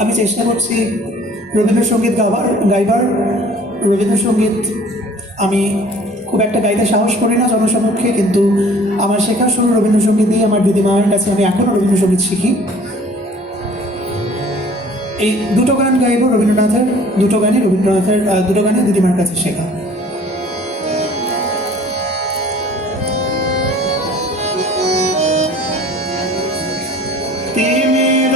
আমি চেষ্টা করছি রবীন্দ্রসঙ্গীত গাইবার। রবীন্দ্রসঙ্গীত আমি খুব একটা গাইতে সাহস করি না জনসমক্ষে, কিন্তু আমার শেখা শুরু রবীন্দ্রসঙ্গীত দিয়ে। আমার দিদিমার কাছে আমি এখনও রবীন্দ্রসঙ্গীত শিখি। এই দুটো গান গাইব রবীন্দ্রনাথের, দুটো গানই দিদিমার কাছে শেখা। Timid